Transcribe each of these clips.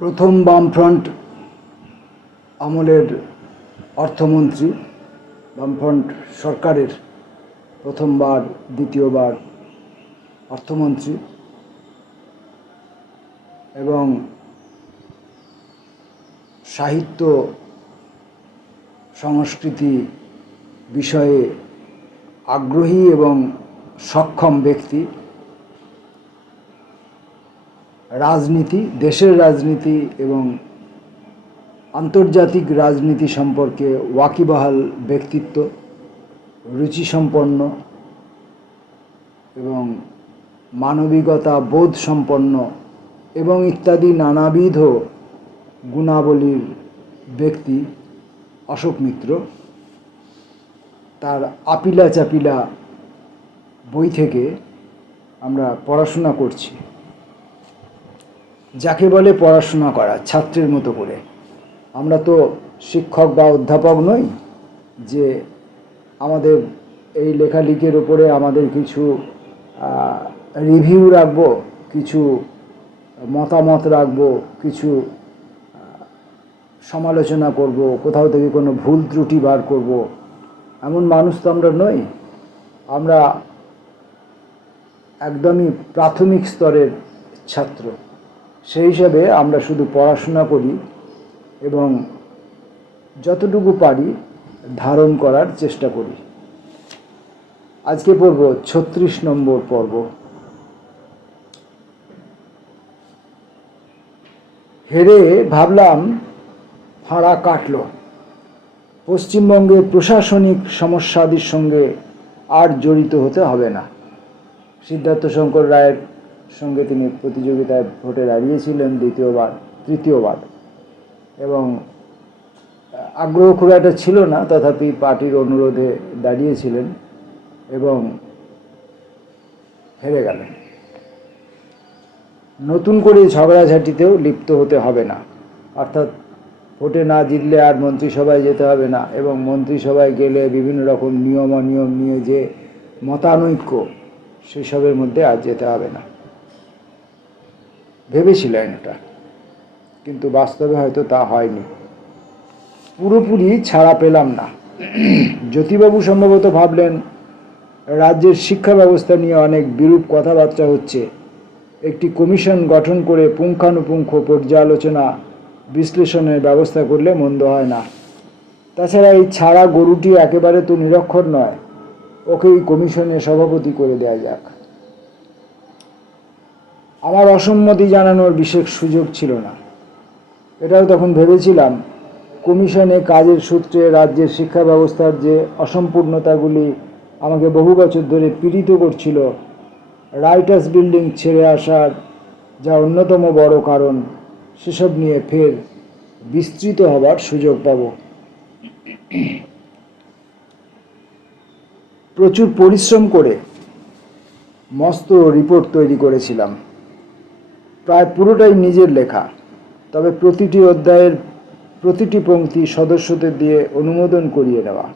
প্রথম বামফ্রন্ট আমলের অর্থমন্ত্রী, বামফ্রন্ট সরকারের প্রথমবার দ্বিতীয়বার অর্থমন্ত্রী এবং সাহিত্য সংস্কৃতি বিষয়ে আগ্রহী এবং সক্ষম ব্যক্তি, রাজনীতি, দেশের রাজনীতি এবং আন্তর্জাতিক রাজনীতি সম্পর্কে ওয়াকিবহাল ব্যক্তিত্ব, রুচিসম্পন্ন এবং মানবিকতা বোধ সম্পন্ন এবং ইত্যাদি নানাবিধ গুণাবলীর ব্যক্তি অশোক মিত্র। তার আপিলা চাপিলা বই থেকে আমরা পড়াশোনা করছি, যাকে বলে পড়াশোনা করা ছাত্রের মতো করে। আমরা তো শিক্ষক বা অধ্যাপক নই যে আমাদের এই লেখালেখির উপরে আমাদের কিছু রিভিউ রাখবো, কিছু মতামত রাখবো, কিছু সমালোচনা করব, কোথাও থেকে কোনো ভুল ত্রুটি বার করব, এমন মানুষ তো আমরা নই। আমরা একদমই প্রাথমিক স্তরের ছাত্র। সেই হিসাবে আমরা শুধু পড়াশোনা করি এবং যতটুকু পারি ধারণ করার চেষ্টা করি। আজকে পড়ব ৩৬ নম্বর পর্ব। হেরে ভাবলাম ফাঁড়া কাটল। পশ্চিমবঙ্গের প্রশাসনিক সমস্যাদির সঙ্গে আর জড়িত হতে হবে না। সিদ্ধার্থ শঙ্কর রায়ের সঙ্গে তিনি প্রতিযোগিতায় ভোটে দাঁড়িয়েছিলেন তৃতীয়বার এবং আগ্রহ খুব একটা ছিল না, তথাপি পার্টির অনুরোধে দাঁড়িয়েছিলেন এবং হেরে গেলেন। নতুন করে ঝগড়াঝাটিতেও লিপ্ত হতে হবে না, অর্থাৎ ভোটে না জিতলে আর মন্ত্রিসভায় যেতে হবে না এবং মন্ত্রিসভায় গেলে বিভিন্ন রকম নিয়ম নিয়ে যে মতানৈক্য, সেসবের মধ্যে আর যেতে হবে না। ভেবেছিলেন এটা, কিন্তু বাস্তবে হয়তো তা হয়নি। পুরোপুরি ছাড়া পেলাম না। জ্যোতিবাবু সম্ভবত ভাবলেন রাজ্যের শিক্ষা ব্যবস্থা নিয়ে অনেক বিরূপ কথাবার্তা হচ্ছে, একটি কমিশন গঠন করে পুঙ্খানুপুঙ্খ পর্যালোচনা বিশ্লেষণের ব্যবস্থা করলে মন্দ হয় না। তাছাড়া এই ছাড়া গরুটি একেবারে তো নিরক্ষর নয়, ওকে এই কমিশনের সভাপতি করে দেওয়া যাক। আমার অসম্মতি জানানোর বিশেষ সুযোগ ছিল না। এটাও তখন ভেবেছিলাম, কমিশনে কাজের সূত্রে রাজ্যের শিক্ষা ব্যবস্থার যে অসম্পূর্ণতাগুলি আমাকে বহু বছর ধরে পীড়িত করছিল, রাইটার্স বিল্ডিং ছেড়ে আসার যা অন্যতম বড় কারণ, সেসব নিয়ে ফের বিস্তৃত হবার সুযোগ পাব। প্রচুর পরিশ্রম করে মস্ত রিপোর্ট তৈরি করেছিলাম, প্রায় পুরোটাই নিজের লেখা, তবে প্রতিটি অধ্যায়ের প্রতিটি পংক্তি সদস্যদের দিয়ে অনুমোদন করিয়ে নেওয়া।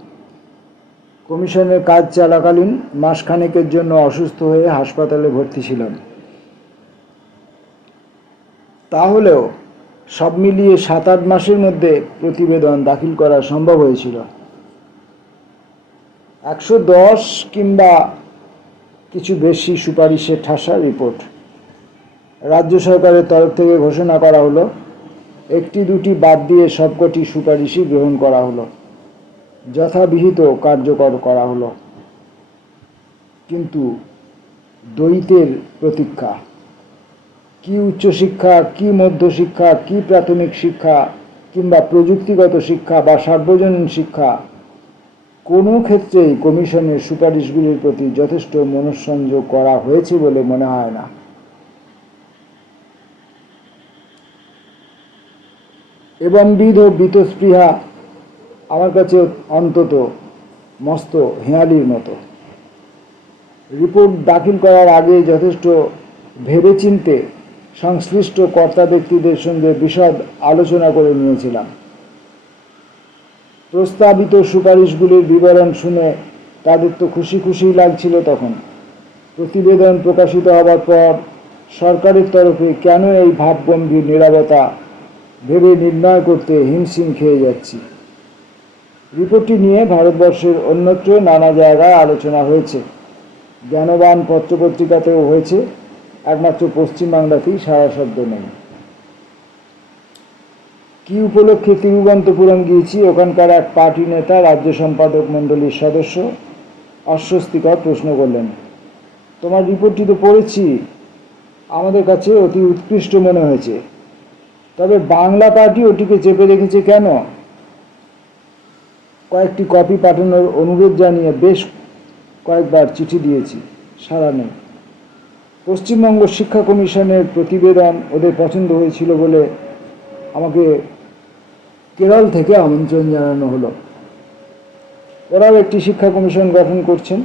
কমিশনের কাজ চলাকালীন মাসখানেকের জন্য অসুস্থ হয়ে হাসপাতালে ভর্তি ছিলাম। তাহলেও সব মিলিয়ে ৭-৮ মাসের মধ্যে প্রতিবেদন দাখিল করা সম্ভব হয়েছিল। ১১০ কিংবা কিছু বেশি সুপারিশের ঠাসা রিপোর্ট রাজ্য সরকারের তরফ থেকে ঘোষণা করা হলো। একটি দুটি বাদ দিয়ে সবকটি সুপারিশই গ্রহণ করা হলো, যথাবিহিত কার্যকর করা হলো। কিন্তু দ্বৈতের প্রতীক্ষা। কি উচ্চশিক্ষা, কি মধ্যশিক্ষা, কি প্রাথমিক শিক্ষা কিংবা প্রযুক্তিগত শিক্ষা বা সার্বজনীন শিক্ষা, কোনো ক্ষেত্রেই কমিশনের সুপারিশগুলির প্রতি যথেষ্ট মনঃসংযোগ করা হয়েছে বলে মনে হয় না। এবং বিধ বীতস্পৃহা আমার কাছে অন্তত মস্ত হেঁয়ালির মতো। রিপোর্ট দাখিল করার আগে যথেষ্ট ভেবেচিন্তে সংশ্লিষ্ট কর্তা ব্যক্তিদের সঙ্গে বিশদ আলোচনা করে নিয়েছিলাম। প্রস্তাবিত সুপারিশগুলির বিবরণ শুনে তাদের তো খুশি লাগছিল। তখন প্রতিবেদন প্রকাশিত হবার পর সরকারের তরফে কেন এই ভাবগম্ভীর নীরবতা ভেবে নির্ণয় করতে হিমশিম খেয়ে যাচ্ছি। রিপোর্টটি নিয়ে ভারতবর্ষের অন্যত্র নানা জায়গায় আলোচনা হয়েছে, জ্ঞানবান পত্রপত্রিকাতেও হয়েছে, একমাত্র পশ্চিমবাংলাতেই সারা শব্দ নেই। কি উপলক্ষে তিরুবনন্তপুরম গিয়েছি, ওখানকার এক পার্টি নেতা রাজ্য সম্পাদক মণ্ডলীর সদস্য অস্বস্তিকর প্রশ্ন করলেন, তোমার রিপোর্টটি তো পড়েছি, আমাদের কাছে অতি উৎকৃষ্ট মনে হয়েছে, তবে বাংলা পার্টি ওটিকে চেপে রেখেছে কেন? কয়েকটি কপি পাঠানোর অনুরোধ জানিয়ে বেশ কয়েকবার চিঠি দিয়েছি, সাড়া নেই। পশ্চিমবঙ্গ শিক্ষা কমিশনের প্রতিবেদন ওদের পছন্দ হয়েছিল বলে আমাকে কেরল থেকে আমন্ত্রণ জানানো হলো। ওরাও একটি শিক্ষা কমিশন গঠন করছেন,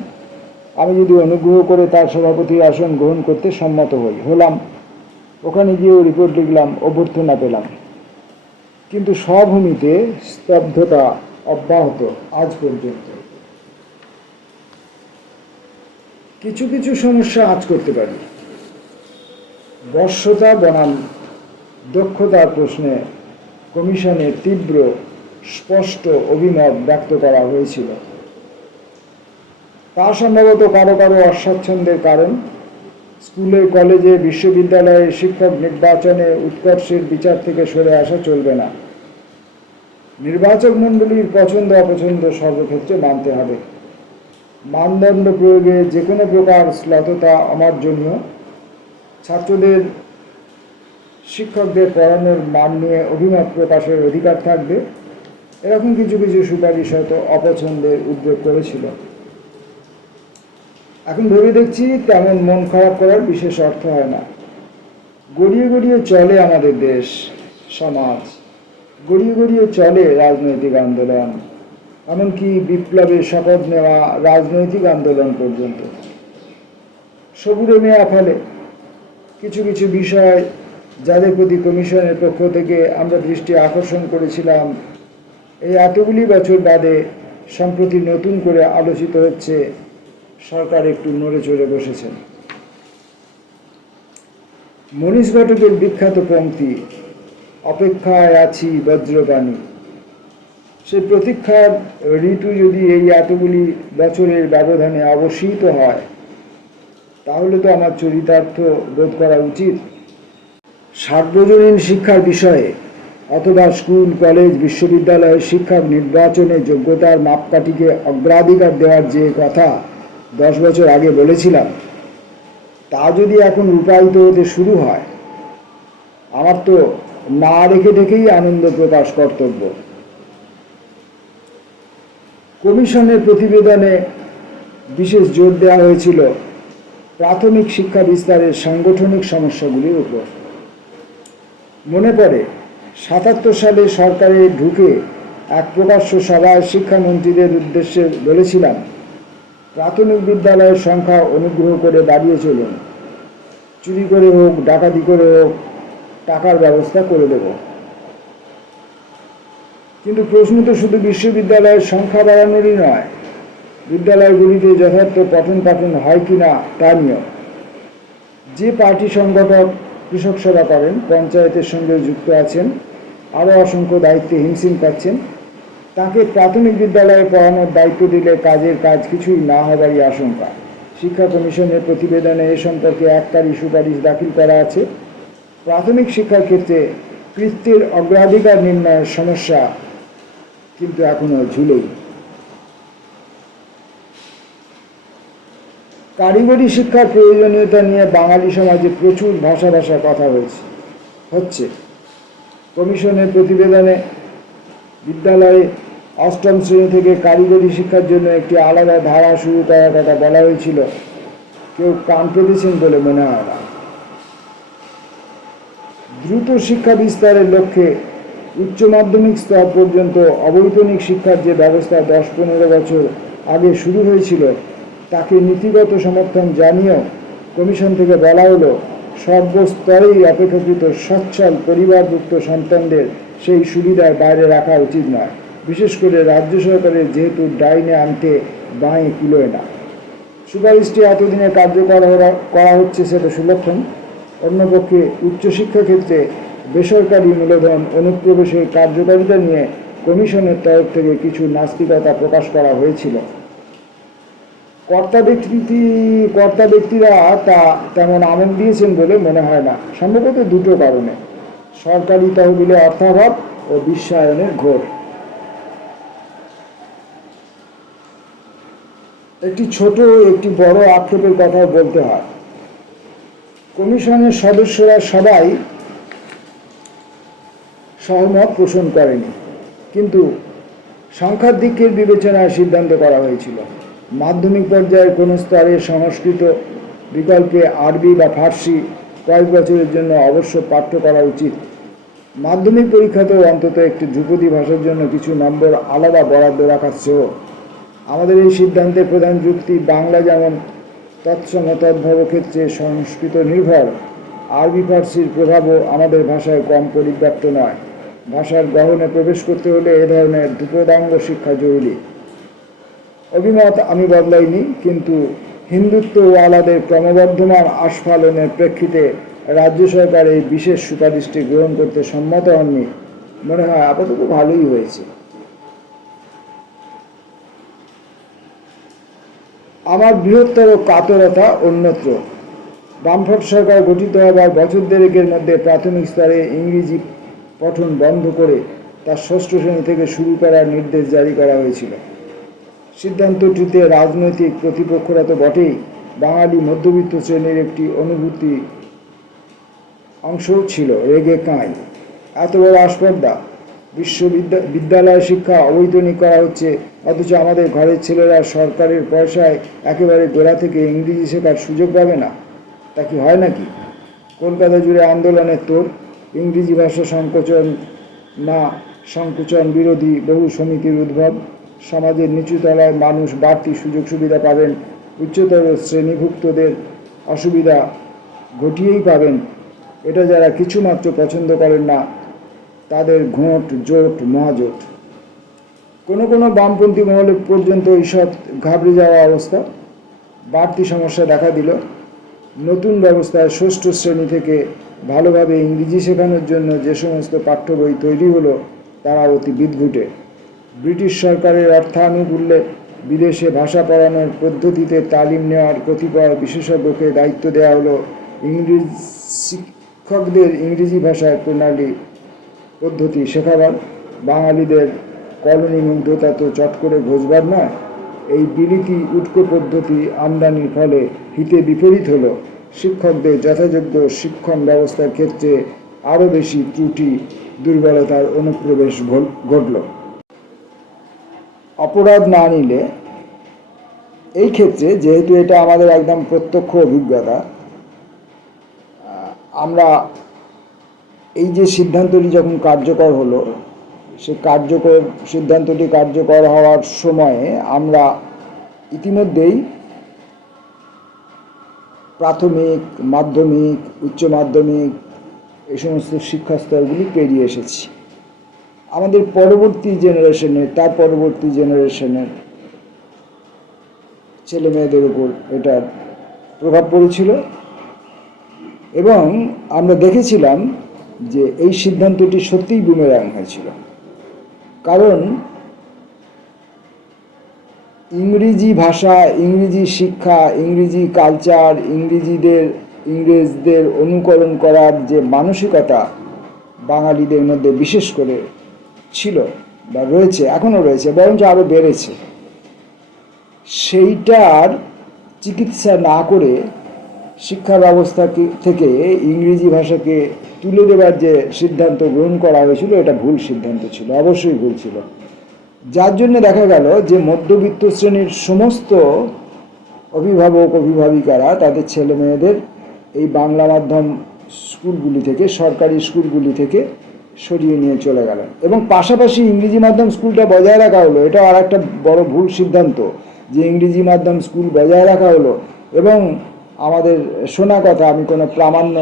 আমি যদি অনুগ্রহ করে তার সভাপতির আসন গ্রহণ করতে সম্মত হলাম। ওখানে গিয়েও রিপোর্ট লিখলাম, অভ্যর্থনা পেলাম, কিন্তু স্বভূমিতে স্তব্ধতা অব্যাহত আজ পর্যন্ত। কিছু কিছু সমস্যা আজ করতে পারি। বর্ষতা বনাম দক্ষতার প্রশ্নে কমিশনে তীব্র স্পষ্ট অভিমত ব্যক্ত করা হয়েছিল। তা সম্ভবত কারো কারো অস্বাচ্ছন্দ্যের কারণ। স্কুলে, কলেজে, বিশ্ববিদ্যালয়ে শিক্ষক নির্বাচনে উৎকর্ষের বিচার থেকে সরে আসা চলবে না। নির্বাচক মণ্ডলীর পছন্দ অপছন্দ সর্বক্ষেত্রে মানতে হবে। মানদণ্ড প্রয়োগে যে কোনো প্রকার শ্লথতা অমার্জনীয়। ছাত্রদের শিক্ষকদের পড়ানোর মান নিয়ে অভিমত প্রকাশের অধিকার থাকবে, এরকম কিছু কিছু সুপারিশ হয়তো অপছন্দের উদ্বেগ করেছিল। এখন ভেবে দেখছি তেমন মন খারাপ করার বিশেষ অর্থ হয় না। গড়িয়ে গড়িয়ে চলে আমাদের দেশ সমাজ, গড়িয়ে গড়িয়ে চলে রাজনৈতিক আন্দোলন, এমনকি বিপ্লবে শপথ নেওয়া রাজনৈতিক আন্দোলন পর্যন্ত। সবুরে মেয়া ফেলে কিছু কিছু বিষয় যাদের প্রতি কমিশনের পক্ষ থেকে আমরা দৃষ্টি আকর্ষণ করেছিলাম, এই এতগুলি বছর বাদে সম্প্রতি নতুন করে আলোচিত হচ্ছে। সরকার একটু নড়ে চড়ে বসেছেন। মনীষ ঘটকের বিখ্যাত পংক্তি, অপেক্ষায় আছি বজ্রপাণি, সে প্রতীক্ষার ঋতু যদি এই এতগুলি বছরের ব্যবধানে অবসিত হয়, তাহলে তো আমার চরিতার্থ বোধ করা উচিত। সার্বজনীন শিক্ষার বিষয়ে অথবা স্কুল, কলেজ, বিশ্ববিদ্যালয়ের শিক্ষক নির্বাচনে যোগ্যতার মাপকাঠিকে অগ্রাধিকার দেওয়ার যে কথা 10 বছর আগে বলেছিলাম, তা যদি এখন রূপায়িত হতে শুরু হয়, আমার তো না রেখে রেখেই আনন্দ প্রকাশ কর্তব্য। কমিশনের প্রতিবেদনে বিশেষ জোর দেওয়া হয়েছিল প্রাথমিক শিক্ষা বিস্তারের সাংগঠনিক সমস্যাগুলির উপর। মনে পড়ে 77 সালে সরকারে ঢুকে এক প্রকাশ্য সভায় শিক্ষামন্ত্রীদের উদ্দেশ্যে বলেছিলাম, প্রাথমিক বিদ্যালয়ের সংখ্যা অনুগ্রহ করে বাড়িয়ে চলুন, চুরি করে হোক, ডাকাতি করে হোক, টাকার ব্যবস্থা করে দেব। কিন্তু প্রশ্ন তো শুধু বিশ্ববিদ্যালয়ের সংখ্যা বাড়ানোরই নয়, বিদ্যালয়গুলিতে যথার্থ পঠন পাঠন হয় কিনা তা নিয়েও। যে পার্টি সংগঠক কৃষক সেবা করেন, পঞ্চায়েতের সঙ্গে যুক্ত আছেন, আরও অসংখ্য দায়িত্বে হিমশিম পাচ্ছেন, তাকে প্রাথমিক বিদ্যালয়ে পড়ানোর দায়িত্ব দিলে কাজের কাজ কিছুই না হবারই আশঙ্কা। শিক্ষা কমিশনের প্রতিবেদনে এ সম্পর্কে একটারই সুপারিশ দাখিল করা আছে। প্রাথমিক শিক্ষার ক্ষেত্রে কৃত্যের অগ্রাধিকার নির্ণয়ের সমস্যা কিন্তু এখনও ঝুলেই। কারিগরি শিক্ষার প্রয়োজনীয়তা নিয়ে বাঙালি সমাজে প্রচুর ভাষা কথা হচ্ছে। কমিশনের প্রতিবেদনে বিদ্যালয়ে 8ম শ্রেণী থেকে কারিগরি শিক্ষার জন্য একটি আলাদা ধারা শুরু করার কথা বলা হয়েছিল। কেউ কান পেতেছেন বলে মনে হয় না। দ্রুত শিক্ষা বিস্তারের লক্ষ্যে উচ্চ মাধ্যমিক স্তর পর্যন্ত অবৈতনিক শিক্ষার যে ব্যবস্থা 10-15 বছর আগে শুরু হয়েছিল, তাকে নীতিগত সমর্থন জানিয়েও কমিশন থেকে বলা হলো, সর্বস্তরেই অপেক্ষাকৃত সচ্ছল পরিবারভুক্ত সন্তানদের সেই সুবিধার বাইরে রাখা উচিত নয়। বিশেষ করে রাজ্য সরকারের যেহেতু ডাইনে আনতে বাঁয়ে কুলোয় না। সুপারিশটি এতদিনে কার্যকর করা হচ্ছে সেটা সুলক্ষণ। অন্যপক্ষে উচ্চশিক্ষা ক্ষেত্রে বেসরকারি মূলধন অনুপ্রবেশের কার্যকারিতা নিয়ে কমিশনের তরফ থেকে কিছু নাস্তিকতা প্রকাশ করা হয়েছিল। কর্তা ব্যক্তিরা তা তেমন আমল দিয়েছেন বলে মনে হয় না, সম্ভবত দুটো কারণে: সরকারি তহবিলে অর্থাভাব ও বিশ্বায়নের ঘোর। একটি ছোট একটি বড় আক্ষেপের কথাও বলতে হয়। কমিশনের সদস্যরা সবাই সহমত পোষণ করেনি, কিন্তু সংখ্যার দিকের বিবেচনায় সিদ্ধান্ত করা হয়েছিল মাধ্যমিক পর্যায়ের কোনো স্তরে সংস্কৃত বিকল্পে আরবি বা ফার্সি কয়েক বছরের জন্য অবশ্য পাঠ্য করা উচিত। মাধ্যমিক পরীক্ষাতেও অন্তত একটি ধ্রুপদী ভাষার জন্য কিছু নম্বর আলাদা বরাদ্দ রাখার চেয়েও আমাদের এই সিদ্ধান্তের প্রধান যুক্তি, বাংলা যেমন তৎসম ক্ষেত্রে সংস্কৃত নির্ভর, আরবি ফার্সির প্রভাবও আমাদের ভাষায় কম পরিব্যাপ্ত নয়। ভাষার গহনে প্রবেশ করতে হলে এ ধরনের ধ্রুপদাঙ্গ শিক্ষা জরুরি। অভিমত আমি বদলাইনি, কিন্তু হিন্দুত্বওয়ালাদের ক্রমবর্ধমান আস্ফালনের প্রেক্ষিতে রাজ্য সরকার এই বিশেষ সুপারিশটি গ্রহণ করতে সম্মত হননি। মনে হয় আপাতত ভালোই হয়েছে। আমার বৃহত্তর কাতরতা অন্যত্র। বামফ্রন্ট সরকার গঠিত হবার বছর দেড়েকের মধ্যে প্রাথমিক স্তরে ইংরেজি পঠন বন্ধ করে তা ষষ্ঠ শ্রেণী থেকে শুরু করার নির্দেশ জারি করা হয়েছিল। সিদ্ধান্তটিতে রাজনৈতিক প্রতিপক্ষরা তো বটেই, বাঙালি মধ্যবিত্ত শ্রেণীর একটি অনুভূতি অংশও ছিল রেগে কাঁই। এত বড় আস্পর্ধা! বিদ্যালয় শিক্ষা অবৈতনিক করা হচ্ছে, অথচ আমাদের ঘরের ছেলেরা সরকারের পয়সায় একেবারে গোড়া থেকে ইংরেজি শেখার সুযোগ পাবে না। তা কি হয় নাকি? কলকাতা জুড়ে আন্দোলনের তোর। ইংরেজি ভাষা সংকোচন বিরোধী বহু সমিতির উদ্ভব। সমাজের নিচুতলায় মানুষ বাড়তি সুযোগ সুবিধা পাবেন, উচ্চতর শ্রেণীভুক্তদের অসুবিধা ঘটিয়েই পাবেন। এটা যারা কিছুমাত্র পছন্দ করেন না তাদের ঘোট জোট মহাজোট। কোনো কোনো বামপন্থী মহলে পর্যন্ত ঈষৎ ঘাবড়ে যাওয়া অবস্থা। বাড়তি সমস্যা দেখা দিল। নতুন ব্যবস্থায় ষষ্ঠ শ্রেণী থেকে ভালোভাবে ইংরেজি শেখানোর জন্য যে সমস্ত পাঠ্য বই তৈরি হলো তারা অতি বিদঘুটে। ব্রিটিশ সরকারের অর্থানুকূল্যে বিদেশে ভাষা পড়ানোর পদ্ধতিতে তালিম নেওয়ার কতিপয় বিশেষজ্ঞকে দায়িত্ব দেওয়া হলো শিক্ষকদের ইংরেজি ভাষায় পদ্ধতি শেখাবার। বাঙালিদের কলোনি মুগ্ধতা তো চট করে ঘোষবার নয়। এই বিলিতি উটকো পদ্ধতি আমদানির ফলে হিতে বিপরীত হলো। শিক্ষকদের যথাযোগ্য শিক্ষণ ব্যবস্থার ক্ষেত্রে আরও বেশি ত্রুটি দুর্বলতার অনুপ্রবেশ ঘটল। অপরাধ না নিলে এই ক্ষেত্রে, যেহেতু এটা আমাদের একদম প্রত্যক্ষ অভিজ্ঞতা, আমরা এই যে সিদ্ধান্তটি যখন কার্যকর হলো, সে সিদ্ধান্তটি কার্যকর হওয়ার সময়ে আমরা ইতিমধ্যেই প্রাথমিক, মাধ্যমিক, উচ্চ মাধ্যমিক এই সমস্ত শিক্ষা স্তরগুলি পেরিয়ে এসেছি। আমাদের তার পরবর্তী জেনারেশনের ছেলে মেয়েদের উপর এটার প্রভাব পড়েছিল এবং আমরা দেখেছিলাম যে এই সিদ্ধান্তটি সত্যিই বুমেরাং হয়েছিল। কারণ ইংরেজি ভাষা, ইংরেজি শিক্ষা, ইংরেজি কালচার, ইংরেজদের অনুকরণ করার যে মানসিকতা বাঙালিদের মধ্যে বিশেষ করে ছিল বা রয়েছে, এখনও রয়েছে, বরঞ্চ আরও বেড়েছে, সেইটার চিকিৎসা না করে শিক্ষা ব্যবস্থা থেকে ইংরেজি ভাষাকে তুলে দেবার যে সিদ্ধান্ত গ্রহণ করা হয়েছিল, এটা ভুল সিদ্ধান্ত ছিল, অবশ্যই ভুল ছিল। যার জন্য দেখা গেল যে মধ্যবিত্ত শ্রেণীর সমস্ত অভিভাবক অভিভাবিকারা তাদের ছেলে মেয়েদের এই বাংলা মাধ্যম স্কুলগুলি থেকে, সরকারি স্কুলগুলি থেকে সরিয়ে নিয়ে চলে গেলেন এবং পাশাপাশি ইংরেজি মাধ্যম স্কুলটা বজায় রাখা হলো। এটা আর একটা বড় ভুল সিদ্ধান্ত যে ইংরেজি মাধ্যম স্কুল বজায় রাখা হলো। এবং আমাদের শোনা কথা, আমি কোনো প্রামাণ্য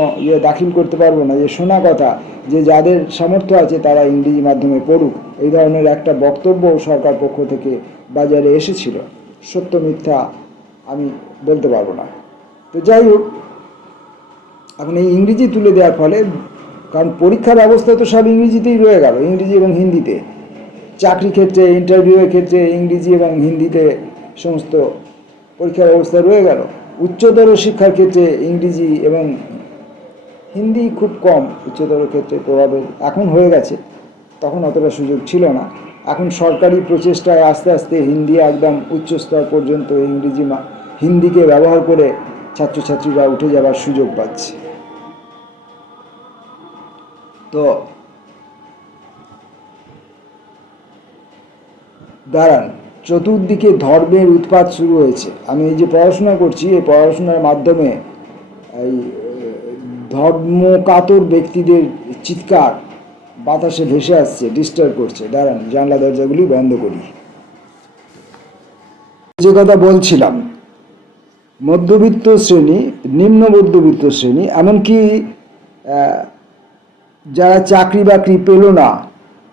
দাখিল করতে পারবো না, যে শোনা কথা যে যাদের সামর্থ্য আছে তারা ইংরেজি মাধ্যমে পড়ুক, এই ধরনের একটা বক্তব্য সরকার পক্ষ থেকে বাজারে এসেছিল। সত্য মিথ্যা আমি বলতে পারবো না। তো যাই হোক, এখন এই ইংরেজি তুলে দেওয়ার ফলে কারণ পরীক্ষা ব্যবস্থা তো সব ইংরেজিতেই রয়ে গেল, ইংরেজি এবং হিন্দিতে। চাকরি ক্ষেত্রে, ইন্টারভিউয়ের ক্ষেত্রে ইংরেজি এবং হিন্দিতে সমস্ত পরীক্ষার ব্যবস্থা রয়ে গেল। উচ্চতর শিক্ষার ক্ষেত্রে ইংরেজি এবং হিন্দি খুব কম উচ্চতর ক্ষেত্রে প্রভাবের এখন হয়ে গেছে, তখন অতটা সুযোগ ছিল না। এখন সরকারি প্রচেষ্টায় আস্তে আস্তে হিন্দি একদম উচ্চ স্তর পর্যন্ত হিন্দিকে ব্যবহার করে ছাত্রছাত্রীরা উঠে যাবার সুযোগ পাচ্ছে। তো দাঁড়ান, চতুর্দিকে ধর্মের উৎপাত শুরু হয়েছে। আমি এই যে পড়াশোনা করছি, এই পড়াশোনার মাধ্যমে এই ধর্মকাতর ব্যক্তিদের চিৎকার বাতাসে ভেসে আসছে, ডিস্টার্ব করছে। দাঁড়ান, জানলা দরজাগুলি বন্ধ করি। যে কথা বলছিলাম, মধ্যবিত্ত শ্রেণী, নিম্ন মধ্যবিত্ত শ্রেণী, এমনকি যারা চাকরি বাকরি পেল না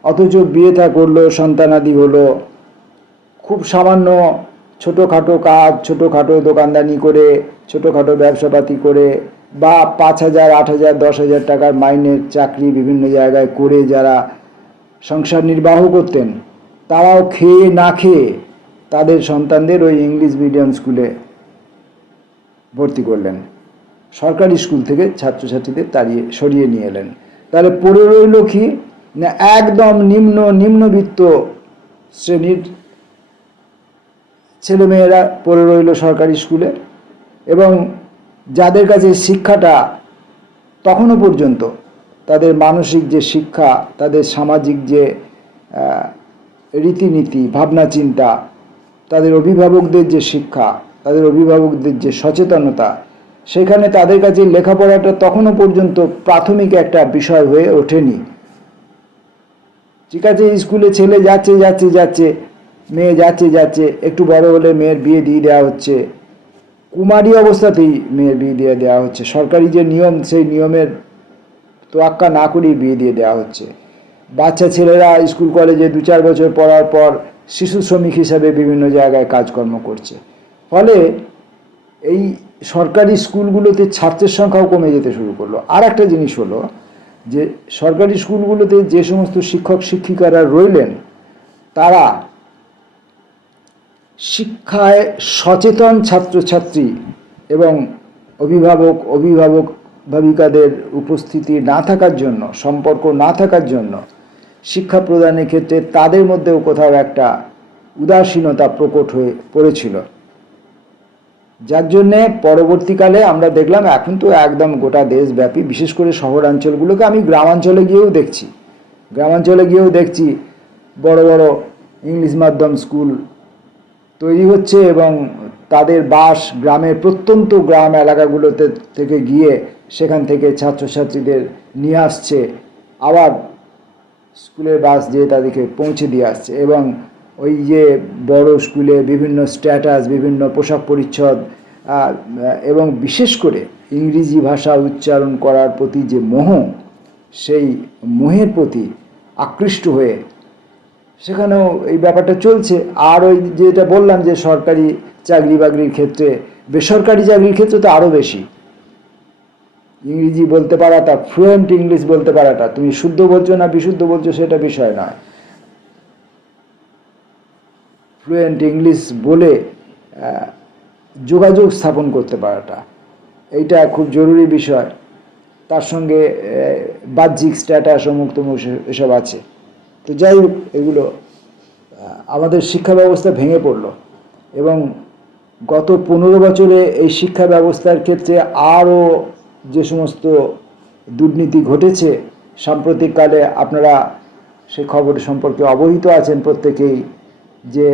অথচ বিয়ে থা করলো, সন্তানাদি হলো, খুব সামান্য ছোটোখাটো কাজ, ছোটোখাটো দোকানদানি করে, ছোটোখাটো ব্যবসাপাতি করে, বা 5,000, 8,000, 10,000 টাকার মাইনের চাকরি বিভিন্ন জায়গায় করে যারা সংসার নির্বাহ করতেন, তারাও খেয়ে না খেয়ে তাদের সন্তানদের ওই ইংলিশ মিডিয়াম স্কুলে ভর্তি করলেন। সরকারি স্কুল থেকে ছাত্রছাত্রীদের সরিয়ে নিয়ে এলেন। তাহলে পড়ে রইল কি না, একদম নিম্নবিত্ত শ্রেণীর ছেলেমেয়েরা পড়ে রইল সরকারি স্কুলে, এবং যাদের কাছে শিক্ষাটা তখনও পর্যন্ত তাদের মানসিক যে শিক্ষা, তাদের সামাজিক যে রীতিনীতি, ভাবনা চিন্তা, তাদের অভিভাবকদের যে শিক্ষা, তাদের অভিভাবকদের যে সচেতনতা, সেখানে তাদের কাছে লেখাপড়াটা তখনও পর্যন্ত প্রাথমিক একটা বিষয় হয়ে ওঠেনি। ঠিক আছে, স্কুলে ছেলে যাচ্ছে, মেয়ে যাচ্ছে, একটু বড় হলে মেয়ের বিয়ে দিয়ে দেওয়া হচ্ছে, কুমারী অবস্থাতেই মেয়ের বিয়ে দিয়ে দেওয়া হচ্ছে। সরকারি যে নিয়ম, সেই নিয়মের তোয়াক্কা না করেই বিয়ে দিয়ে দেওয়া হচ্ছে। বাচ্চা ছেলেরা স্কুল কলেজে 2-4 বছর পড়ার পর শিশু শ্রমিক হিসাবে বিভিন্ন জায়গায় কাজকর্ম করছে। ফলে এই সরকারি স্কুলগুলোতে ছাত্রের সংখ্যাও কমে যেতে শুরু করলো। আর একটা জিনিস হলো যে সরকারি স্কুলগুলোতে যে সমস্ত শিক্ষক শিক্ষিকারা রইলেন, তারা শিক্ষায় সচেতন ছাত্রছাত্রী এবং অভিভাবিকাদের উপস্থিতি না থাকার জন্য, সম্পর্ক না থাকার জন্য শিক্ষা প্রদানের ক্ষেত্রে তাদের মধ্যেও কোথাও একটা উদাসীনতা প্রকট হয়ে পড়েছিল, যার জন্যে পরবর্তীকালে আমরা দেখলাম, এখন তো একদম গোটা দেশব্যাপী, বিশেষ করে শহরাঞ্চলগুলোকে, আমি গ্রামাঞ্চলে গিয়েও দেখছি বড় বড় ইংলিশ মাধ্যম স্কুল তৈরি হচ্ছে, এবং তাদের বাস গ্রামের প্রত্যন্ত গ্রাম এলাকাগুলোতে থেকে গিয়ে সেখান থেকে ছাত্রছাত্রীদের নিয়ে আসছে, আবার স্কুলের বাস দিয়ে তাদেরকে পৌঁছে দিয়ে আসছে। এবং ওই যে বড় স্কুলে বিভিন্ন স্ট্যাটাস, বিভিন্ন পোশাক পরিচ্ছদ, এবং বিশেষ করে ইংরেজি ভাষা উচ্চারণ করার প্রতি যে মোহ, সেই মোহের প্রতি আকৃষ্ট হয়ে সেখানেও এই ব্যাপারটা চলছে। আর ওই যেটা বললাম যে সরকারি চাকরি বাকরির ক্ষেত্রে, বেসরকারি চাকরির ক্ষেত্রে তো আরও বেশি। ইংরেজি বলতে পারাটা, ফ্লুয়েন্ট ইংলিশ বলতে পারাটা, তুমি শুদ্ধ বলছো না বিশুদ্ধ বলছো সেটা বিষয় নয়, ফ্লুয়েন্ট ইংলিশ বলে যোগাযোগ স্থাপন করতে পারাটা, এইটা খুব জরুরি বিষয়। তার সঙ্গে বাহ্যিক স্ট্যাটাস, অমুক তমুক এসব আছে। তো যাই হোক, এগুলো আমাদের শিক্ষা ব্যবস্থা ভেঙে পড়ল, এবং গত 15 বছরে এই শিক্ষা ব্যবস্থার ক্ষেত্রে আরও যে সমস্ত দুর্নীতি ঘটেছে, সাম্প্রতিককালে আপনারা সে খবর সম্পর্কে অবহিত আছেন প্রত্যেকেই, যে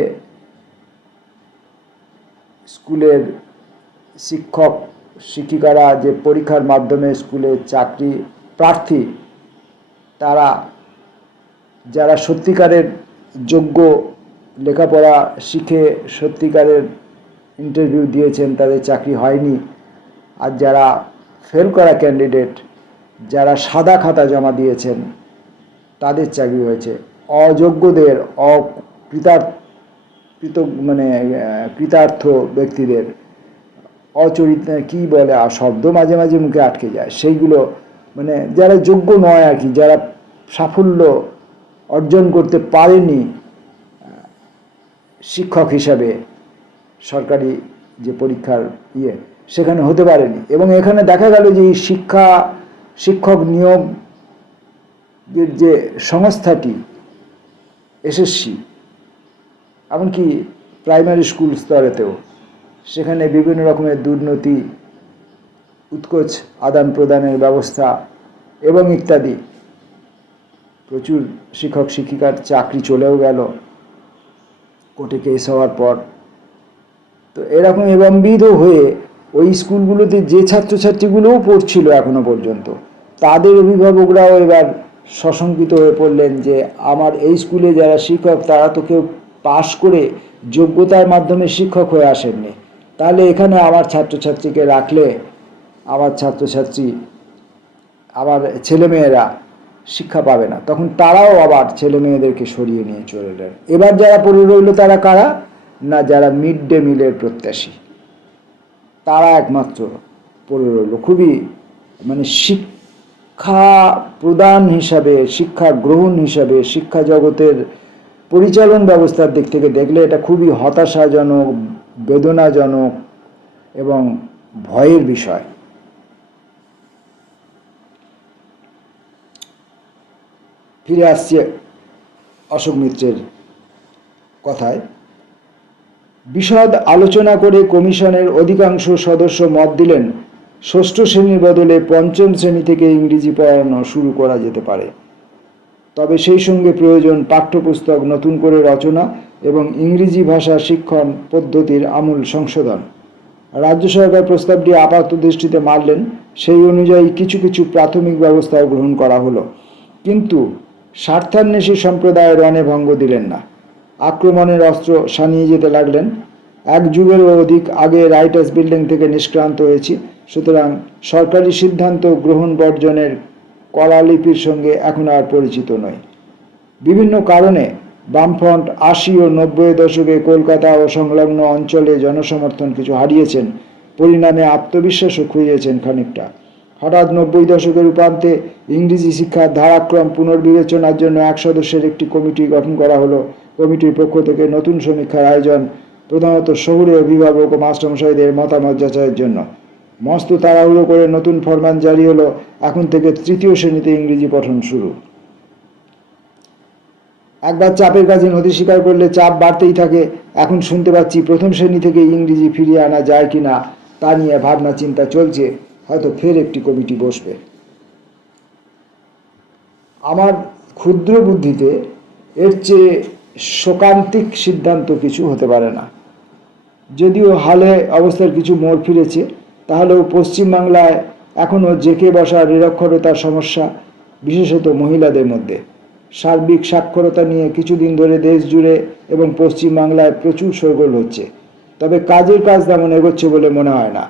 স্কুলের শিক্ষক শিক্ষিকারা যে পরীক্ষার মাধ্যমে স্কুলে চাকরি প্রার্থী, তারা যারা সত্যিকারের যোগ্য, লেখাপড়া শিখে সত্যিকারের ইন্টারভিউ দিয়েছেন, তাদের চাকরি হয়নি। আর যারা ফেল করা ক্যান্ডিডেট, যারা সাদা খাতা জমা দিয়েছেন, তাদের চাকরি হয়েছে। অযোগ্যদের, কৃতার্থ ব্যক্তিদের, অচরিত্র কী বলে, শব্দ মাঝে মাঝে মুখে আটকে যায়, সেইগুলো মানে যারা যোগ্য নয় আর কি, যারা সাফল্য অর্জন করতে পারেনি শিক্ষক হিসাবে, সরকারি যে পরীক্ষার সেখানে হতে পারেনি। এবং এখানে দেখা গেল যে এই শিক্ষক নিয়োগের যে সংস্থাটি এসএসসি, এমনকি প্রাইমারি স্কুল স্তরেতেও সেখানে বিভিন্ন রকমের দুর্নীতি, উৎকোচ আদান প্রদানের ব্যবস্থা এবং ইত্যাদি, প্রচুর শিক্ষক শিক্ষিকার চাকরি চলেও গেল কোর্টে কেস হওয়ার পর। তো এরকম এবংবিধ হয়ে ওই স্কুলগুলোতে যে ছাত্রছাত্রীগুলোও পড়ছিল এখনো পর্যন্ত, তাদের অভিভাবকরাও এবার সশঙ্কিত হয়ে পড়লেন যে আমার এই স্কুলে যারা শিক্ষক তারা তো কেউ পাশ করে যোগ্যতার মাধ্যমে শিক্ষক হয়ে আসেননি, তাহলে এখানে আমার ছাত্রছাত্রীকে রাখলে আমার ছাত্রছাত্রী, আমার ছেলেমেয়েরা শিক্ষা পাবে না। তখন তারাও আবার ছেলে মেয়েদেরকে সরিয়ে নিয়ে চলে এলেন। এবার যারা পড়ে রইল তারা কারা? না, যারা মিড ডে মিলের প্রত্যাশী, তারা একমাত্র পড়ে রইল। খুবই মানে শিক্ষা প্রদান হিসাবে, শিক্ষা গ্রহণ হিসাবে, শিক্ষা জগতের পরিচালন ব্যবস্থার দিক থেকে দেখলে এটা খুবই হতাশাজনক, বেদনাজনক এবং ভয়ের বিষয়। ফিরে আসছে অশোক মিত্রের কথায়। বিশদ আলোচনা করে কমিশনের অধিকাংশ সদস্য মত দিলেন ষষ্ঠ শ্রেণীর বদলে পঞ্চম শ্রেণী থেকে ইংরেজি পড়ানো শুরু করা যেতে পারে, তবে সেই সঙ্গে প্রয়োজন পাঠ্যপুস্তক নতুন করে রচনা এবং ইংরেজি ভাষা শিক্ষণ পদ্ধতির আমূল সংশোধন। রাজ্য সরকার প্রস্তাবটি আপাত দৃষ্টিতে মানলেন, সেই অনুযায়ী কিছু কিছু প্রাথমিক ব্যবস্থাও গ্রহণ করা হলো, কিন্তু স্বার্থান্বেষী সম্প্রদায়ের রণে ভঙ্গ দিলেন না। আক্রমণের অস্ত্র সানিয়ে যেতে লাগলেন। এক যুগেরও অধিক আগে রাইটার্স বিল্ডিং থেকে নিষ্ক্রান্ত হয়েছি, সুতরাং সরকারি সিদ্ধান্ত গ্রহণ বর্জনের কলালিপির সঙ্গে এখন আর পরিচিত নয়। বিভিন্ন কারণে বামফ্রন্ট ৮০ ও ৯০ দশকে কলকাতা ও সংলগ্ন অঞ্চলে জনসমর্থন কিছু হারিয়েছেন, পরিণামে আত্মবিশ্বাসও খুইয়েছেন খানিকটা। হঠাৎ ৯০ দশকের উপান্তে ইংরেজি শিক্ষার ধারাক্রম পুনর্বিবেচনার জন্য এক সদস্যের একটি কমিটি গঠন করা হলো। কমিটির পক্ষ থেকে নতুন সমীক্ষার আয়োজন, প্রধানত শহুরে অভিভাবক ও মাস্টারমশাইদের মতামত যাচাইয়ের জন্য। মস্ত তাড়াহুড়ো করে নতুন ফরমান জারি হলো, এখন থেকে তৃতীয় শ্রেণীতে ইংরেজি পঠন শুরু। একবার চাপের কাছে নথি স্বীকার করলে চাপ বাড়তেই থাকে। এখন শুনতে পাচ্ছি প্রথম শ্রেণী থেকে ইংরেজি ফিরিয়ে আনা যায় কিনা তা নিয়ে ভাবনা চিন্তা চলছে, হয়তো ফের একটি কমিটি বসবে। আমার ক্ষুদ্র বুদ্ধিতে এর চেয়ে শোকান্তিক সিদ্ধান্ত কিছু হতে পারে না। যদিও হালে অবস্থার কিছু মোড় ফিরেছে, তাহলেও পশ্চিমবাংলায় এখনও জেঁকে বসা নিরক্ষরতার সমস্যা, বিশেষত মহিলাদের মধ্যে। সার্বিক সাক্ষরতা নিয়ে কিছুদিন ধরে দেশ জুড়ে এবং পশ্চিমবাংলায় প্রচুর শোরগোল হচ্ছে, তবে কাজের কাজ তেমন এগোচ্ছে বলে মনে হয় না।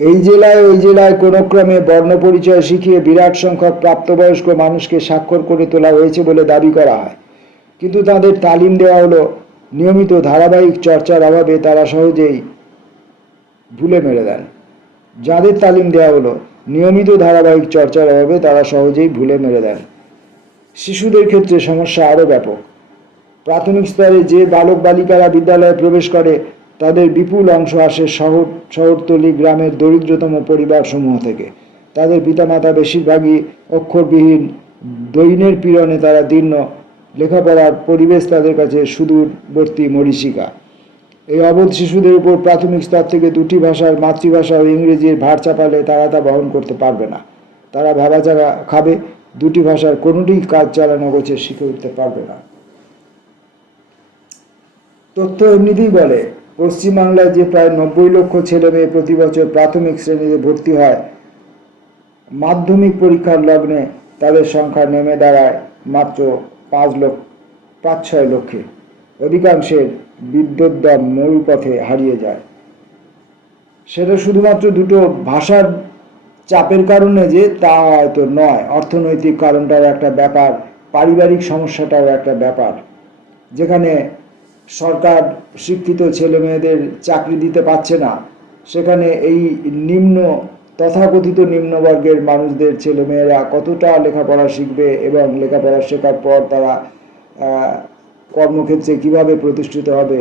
এই জেলায় ওই জেলায় কোনো ক্রমে বর্ণপরিচয় শিখিয়ে বিরাট সংখ্যক প্রাপ্তবয়স্ক মানুষকে স্বাক্ষর করে তোলা হয়েছে বলে দাবি করা হয়, কিন্তু তাদের তালিম দেওয়া হলো নিয়মিত ধারাবাহিক চর্চার অভাবে তারা সহজেই ভুলে মেরে দেন। যাদের তালিম দেওয়া হলো নিয়মিত ধারাবাহিক চর্চার অভাবে তারা সহজেই ভুলে মেরে দেন। শিশুদের ক্ষেত্রে সমস্যা আরও ব্যাপক। প্রাথমিক স্তরে যে বালক বালিকারা বিদ্যালয়ে প্রবেশ করে তাদের বিপুল অংশ আসে শহরতলি গ্রামের দরিদ্রতম পরিবারসমূহ থেকে। তাদের পিতামাতা বেশিরভাগই অক্ষরবিহীন, দৈন্যের পীড়নে তারা দীর্ণ, লেখাপড়ার পরিবেশ তাদের কাছে সুদূরবর্তী মরীচিকা। এই অবোধ শিশুদের উপর প্রাথমিক স্তর থেকে দুটি ভাষার, মাতৃভাষা ও ইংরেজির ভার চাপালে তারা তা বহন করতে পারবে না। তারা ভেবাচাকা খাবে, দুটি ভাষার কোনোটিই কাজ চালানো গোছে শিখে উঠতে পারবে না। তথ্য এমনিতেই বলে, পশ্চিমবাংলায় যে প্রায় ৯০ লক্ষ ছেলে মেয়ে প্রতি বছর প্রাথমিক শ্রেণীতে ভর্তি হয়, মাধ্যমিক পরীক্ষার লগ্নে তাদের সংখ্যা নেমে দাঁড়ায় মাত্র ৫-৬ লক্ষে। অধিকাংশের বিদ্যোদ্যম মরুপথে হারিয়ে যায়। সেটা শুধুমাত্র দুটো ভাষার চাপের কারণে যে তা হয়তো নয়, অর্থনৈতিক কারণটাও একটা ব্যাপার, পারিবারিক সমস্যাটাও একটা ব্যাপার। যেখানে সরকার শিক্ষিত ছেলে মেয়েদের চাকরি দিতে পারছে না, সেখানে এই নিম্ন তথাকথিত নিম্নবর্গের মানুষদের ছেলেমেয়েরা কতটা লেখাপড়া শিখবে এবং লেখাপড়া শেখার পর তারা কর্মক্ষেত্রে কিভাবে প্রতিষ্ঠিত হবে,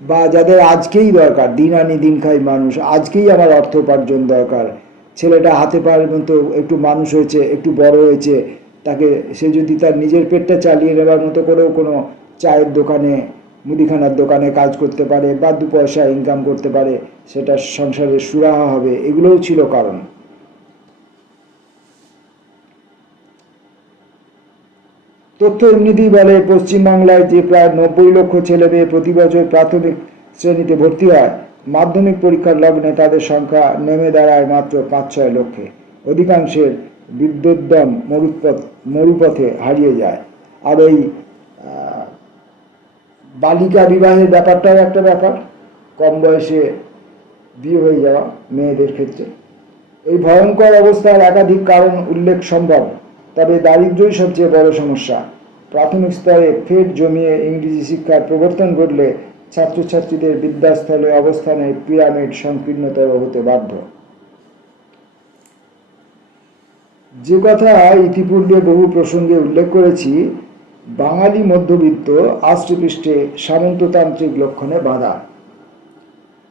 বা যাদের আজকেই দরকার, দিন আনি দিন খাই মানুষ, আজকেই আমার অর্থ উপার্জন দরকার, ছেলেটা হাতে পায়ের মতো একটু মানুষ হয়েছে, একটু বড় হয়েছে, তাকে সে যদি তার নিজের পেটটা চালিয়ে নেবার মতো করেও কোনো চায়ের দোকানে, মুদিখানার দোকানে কাজ করতে পারে বা 2 পয়সা ইনকাম করতে পারে, সেটা সংসারের সুরাহা হবে, এগুলোও ছিল কারণ। তথ্য এমনিতেই বলে পশ্চিমবাংলায় যে প্রায় 90 লক্ষ ছেলে মেয়ে প্রতি বছর প্রাথমিক শ্রেণীতে ভর্তি হয়, মাধ্যমিক পরীক্ষার লগ্নে তাদের সংখ্যা নেমে দাঁড়ায় মাত্র 5-6 লক্ষে। অধিকাংশের বিদ্যোদ্যম মরুপথে হারিয়ে যায়। আর এই বালিকা বিবাহের ব্যাপারটাও একটা ব্যাপার, কম বয়সে বিয়ে হয়ে যাওয়া মেয়েদের ক্ষেত্রে। এই ভয়ঙ্কর অবস্থার একাধিক কারণ উল্লেখ সম্ভব, তবে দারিদ্র্যই সবচেয়ে বড় সমস্যা। প্রাথমিক স্তরে ফের জমিয়ে ইংরেজি শিক্ষার প্রবর্তন ঘটলে ছাত্রছাত্রীদের বিদ্যাস্থলে অবস্থানের পিরামিড সংকীর্ণতর হতে বাধ্য। যে কথা ইতিপূর্বে বহু প্রসঙ্গে উল্লেখ করেছি, বাঙালি মধ্যবিত্ত আষ্টপৃষ্টে সামন্ততান্ত্রিক লক্ষণে বাঁধা।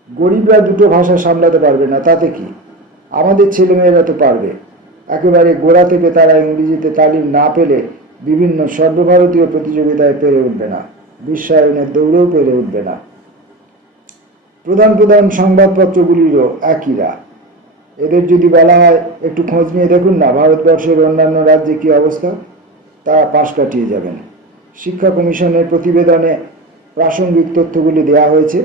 গরিবরা দুটো ভাষা সামলাতে পারবে না, তাতে কি? আমাদের ছেলেমেয়েরা তো পারবে। একেবারে গোড়া থেকে তারা ইংরেজিতে তালিম না পেলে বিভিন্ন সর্বভারতীয় প্রতিযোগিতায় পেরে উঠবে না, বিশ্বায়নের দৌড়েও পেরে উঠবে না। প্রধান প্রধান সংবাদপত্রগুলিরও একই রায়। এদের যদি বলা হয় একটু খোঁজ নিয়ে দেখুন না ভারতবর্ষের অন্যান্য রাজ্যে কী অবস্থা, তারা পাশ কাটিয়ে যাবেন। শিক্ষা কমিশনের প্রতিবেদনে প্রাসঙ্গিক তথ্যগুলি দেওয়া হয়েছে।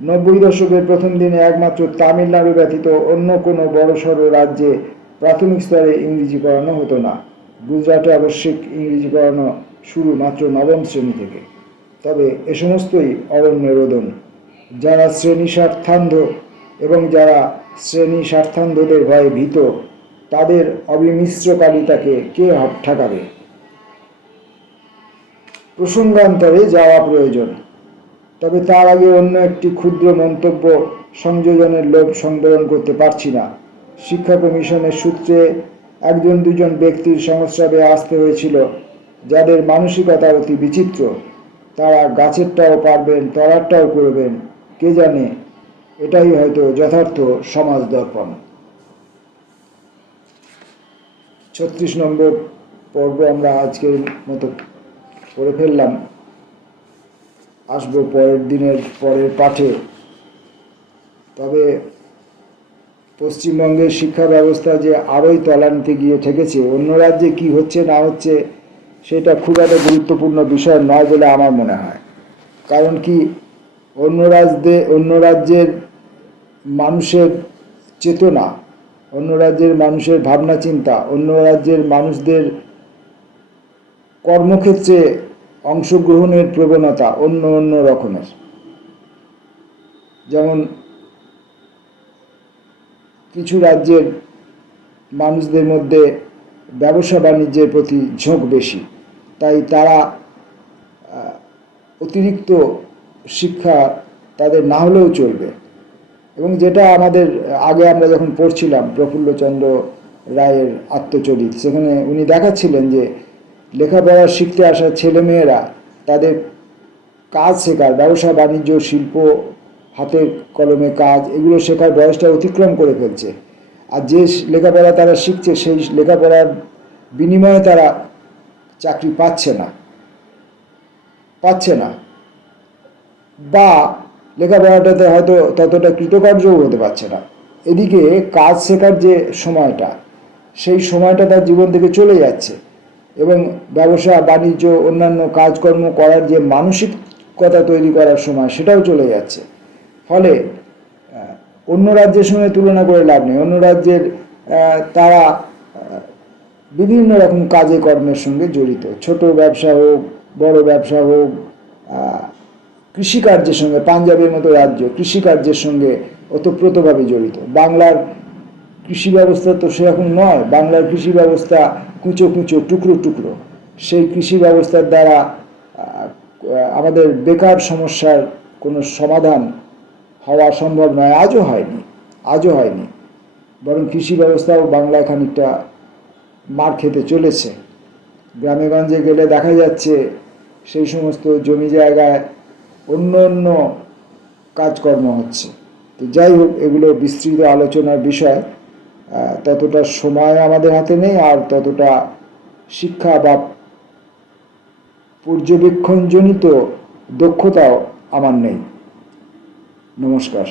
90 দশকের প্রথম দিনে একমাত্র তামিলনাড়ু ব্যতীত অন্য কোনো বড়সড় রাজ্যে প্রাথমিক স্তরে ইংরেজি পড়ানো হতো না। গুজরাটে আবশ্যিক ইংরেজি পড়ানো শুরু মাত্র 9ম শ্রেণী থেকে। তবে এ সমস্তই অরণ্য রোদন। যারা শ্রেণী স্বার্থান্ধ এবং যারা শ্রেণী স্বার্থান্ধদের ভয়ে ভীত, তাদের অবিমিশ্রকারিতাকে কে ঠেকাবে? প্রসঙ্গান্তরে যাওয়া প্রয়োজন, তবে তার আগে অন্য একটি ক্ষুদ্র মন্তব্য সংযোজনের লোভ সংবরণ করতে পারছি না। শিক্ষা কমিশনের সূত্রে 1-2 ব্যক্তির সংস্রবে আসতে হয়েছিল, যাদের মানসিকতা অতি বিচিত্র। তারা গাছেরটাও পারবেন, তলারটাও করবেন, কে জানে। এটাই হয়তো যথার্থ সমাজ দর্পণ। 36 নম্বর পর্ব আমরা আজকের মতো করে ফেললাম। আসবো পরের পাঠে। তবে পশ্চিমবঙ্গের শিক্ষা ব্যবস্থা যে আরোই তলানিতে গিয়ে ঠেকেছে, অন্য রাজ্যে কি হচ্ছে না হচ্ছে সেটা খুব একটা গুরুত্বপূর্ণ বিষয় নয় বলে আমার মনে হয়। কারণ কি, অন্য রাজ্যের মানুষের চেতনা, অন্য রাজ্যের মানুষের ভাবনা চিন্তা, অন্য রাজ্যের মানুষদের কর্মক্ষেত্রে অংশগ্রহণের প্রবণতা অন্য রকমের। যেমন কিছু রাজ্যের মানুষদের মধ্যে ব্যবসা বাণিজ্যের প্রতি ঝোঁক বেশি, তাই তারা অতিরিক্ত শিক্ষা তাদের না হলেও চলবে। এবং যেটা আমাদের আগে আমরা যখন পড়ছিলাম প্রফুল্লচন্দ্র রায়ের আত্মচরিত, সেখানে উনি দেখাচ্ছিলেন যে লেখাপড়া শিখতে আসা ছেলেমেয়েরা তাদের কাজ শেখার, ব্যবসা বাণিজ্য, শিল্প, হাতের কলমে কাজ, এগুলো শেখার বয়সটা অতিক্রম করে ফেলছে। আর যে লেখাপড়া তারা শিখছে, সেই লেখাপড়ার বিনিময়ে তারা চাকরি পাচ্ছে না, বা লেখাপড়াটাতে হয়তো ততটা কৃতকার্যও হতে পারছে না। এদিকে কাজ শেখার যে সময়টা, সেই সময়টা তার জীবন থেকে চলে যাচ্ছে, এবং ব্যবসা বাণিজ্য, অন্যান্য কাজকর্ম করার যে মানসিকতা তৈরি করার সময়, সেটাও চলে যাচ্ছে। ফলে অন্য রাজ্যের সঙ্গে তুলনা করে লাভ নেই। অন্য রাজ্যের তারা বিভিন্ন রকম কাজে কর্মের সঙ্গে জড়িত, ছোট ব্যবসা হোক, বড় ব্যবসা হোক, কৃষিকার্যের সঙ্গে, পাঞ্জাবের মতো রাজ্য কৃষিকার্যের সঙ্গে ওতপ্রোতভাবে জড়িত। বাংলার কৃষি ব্যবস্থা তো সেরকম নয়। বাংলার কৃষি ব্যবস্থা কুঁচো টুকরো। সেই কৃষি ব্যবস্থার দ্বারা আমাদের বেকার সমস্যার কোনো সমাধান হওয়া সম্ভব নয়, আজও হয়নি। বরং কৃষি ব্যবস্থাও বাংলায় খানিকটা মার খেতে চলেছে। গ্রামে গঞ্জে গেলে দেখা যাচ্ছে সেই সমস্ত জমি জায়গায় অন্য অন্য কাজকর্ম হচ্ছে। তো যাই হোক, এগুলো বিস্তৃত আলোচনার বিষয়। ততটা সময় আমাদের হাতে নেই, আর ততটা শিক্ষা বা পর্যবেক্ষণজনিত দক্ষতাও আমার নেই। নমস্কার।